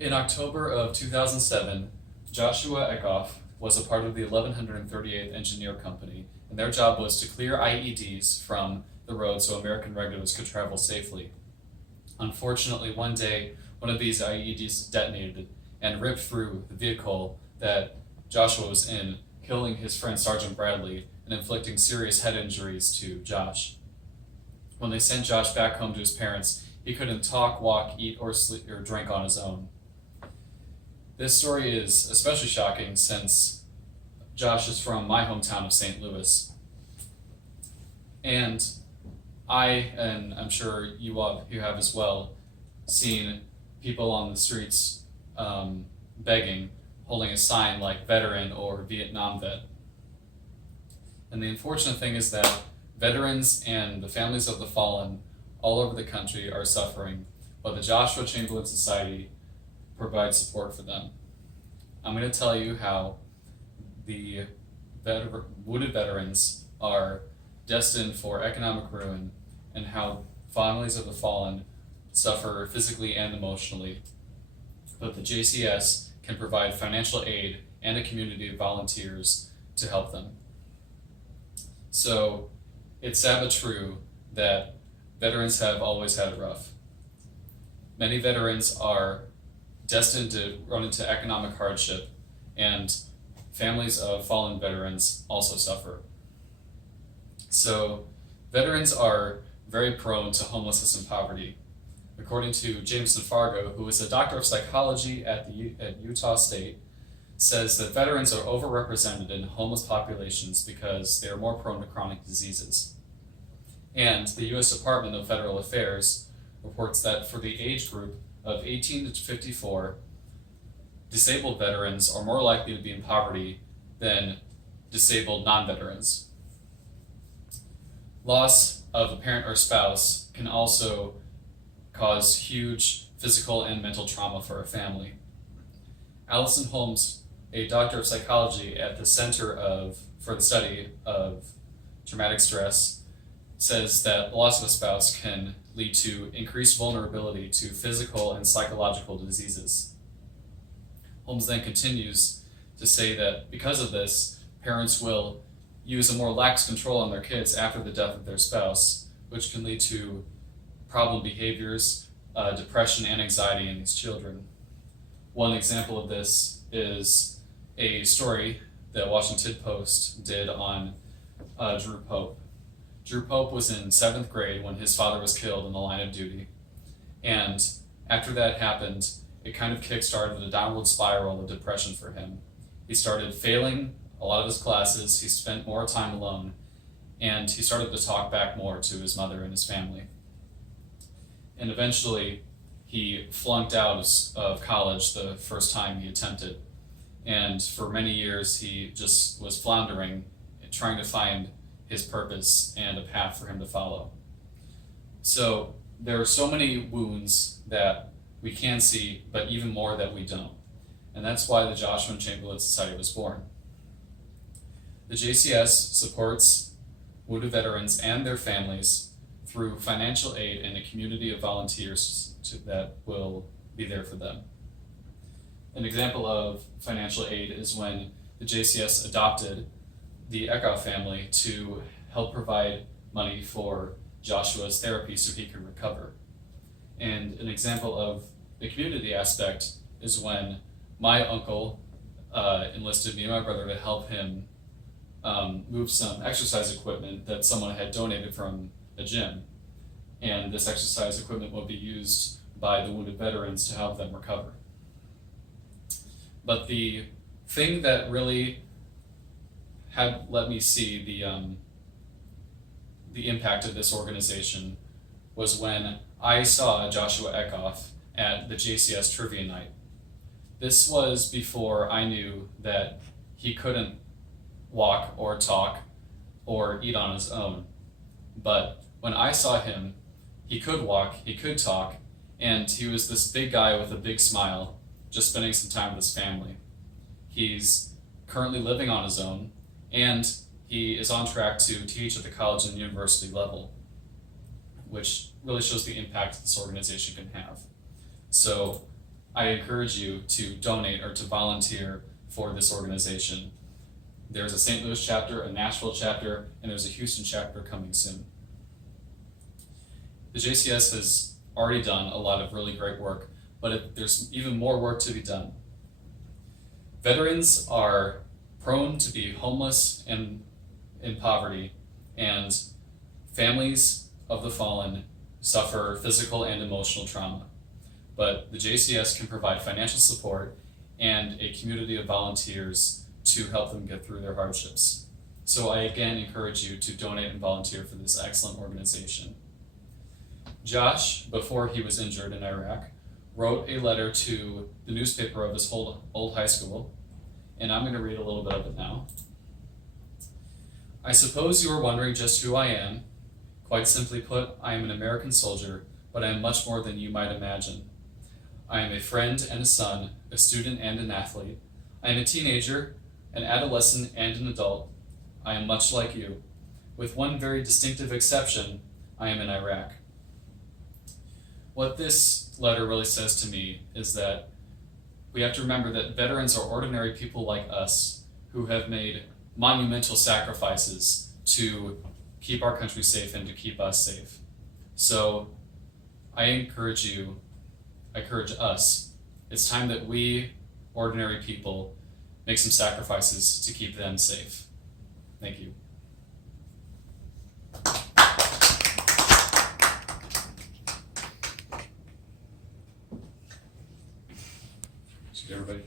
In October of 2007, Joshua Eckhoff was a part of the 1138th Engineer Company, and their job was to clear IEDs from the road so American regulars could travel safely. Unfortunately, one day, one of these IEDs detonated and ripped through the vehicle that Joshua was in, killing his friend Sergeant Bradley and inflicting serious head injuries to Josh. When they sent Josh back home to his parents, he couldn't talk, walk, eat, or sleep or drink on his own. This story is especially shocking since Josh is from my hometown of St. Louis. And and I'm sure you have as well, seen people on the streets begging, holding a sign like veteran or Vietnam vet. And the unfortunate thing is that veterans and the families of the fallen all over the country are suffering, but the Joshua Chamberlain Society provides support for them. I'm going to tell you how the wounded veterans are destined for economic ruin and how families of the fallen suffer physically and emotionally. But the JCS can provide financial aid and a community of volunteers to help them. So it's sad but true that veterans have always had it rough. Many veterans are destined to run into economic hardship, and families of fallen veterans also suffer. So veterans are very prone to homelessness and poverty. According to Jameson Fargo, who is a doctor of psychology at Utah State, says that veterans are overrepresented in homeless populations because they are more prone to chronic diseases. And the U.S. Department of Federal Affairs reports that for the age group of 18 to 54, disabled veterans are more likely to be in poverty than disabled non-veterans. Loss of a parent or spouse can also cause huge physical and mental trauma for a family. Allison Holmes, a doctor of psychology at the Center for the Study of Traumatic Stress, says that loss of a spouse can lead to increased vulnerability to physical and psychological diseases. Holmes then continues to say that because of this, parents will use a more lax control on their kids after the death of their spouse, which can lead to problem behaviors, depression, and anxiety in these children. One example of this is a story that Washington Post did on Drew Pope. Drew Pope was in 7th grade when his father was killed in the line of duty. And after that happened, it kind of kick-started a downward spiral of depression for him. He started failing a lot of his classes, he spent more time alone, and he started to talk back more to his mother and his family. And eventually, he flunked out of college the first time he attempted. And for many years, he just was floundering, trying to find his purpose and a path for him to follow. So there are so many wounds that we can see, but even more that we don't. And that's why the Joshua Chamberlain Society was born. The JCS supports wounded veterans and their families through financial aid and a community of volunteers that will be there for them. An example of financial aid is when the JCS adopted the Eckhoff family to help provide money for Joshua's therapy so he could recover. And an example of the community aspect is when my uncle enlisted me and my brother to help him move some exercise equipment that someone had donated from a gym. And this exercise equipment will be used by the wounded veterans to help them recover. But the thing that really had let me see the impact of this organization was when I saw Joshua Eckhoff at the JCS Trivia Night. This was before I knew that he couldn't walk or talk or eat on his own. But when I saw him, he could walk, he could talk, and he was this big guy with a big smile, just spending some time with his family. He's currently living on his own, and he is on track to teach at the college and university level, which really shows the impact this organization can have. So I encourage you to donate or to volunteer for this organization. There's a St. Louis chapter, a Nashville chapter, and there's a Houston chapter coming soon. The JCS has already done a lot of really great work, but there's even more work to be done. Veterans are prone to be homeless and in poverty, and families of the fallen suffer physical and emotional trauma. But the JCS can provide financial support and a community of volunteers to help them get through their hardships. So I again encourage you to donate and volunteer for this excellent organization. Josh, before he was injured in Iraq, wrote a letter to the newspaper of his old high school, and I'm going to read a little bit of it now. I suppose you are wondering just who I am. Quite simply put, I am an American soldier, but I am much more than you might imagine. I am a friend and a son, a student and an athlete. I am a teenager, an adolescent, and an adult. I am much like you. With one very distinctive exception, I am in Iraq. What this letter really says to me is that we have to remember that veterans are ordinary people like us who have made monumental sacrifices to keep our country safe and to keep us safe. So I encourage us, it's time that we, ordinary people, make some sacrifices to keep them safe. Thank you. Everybody.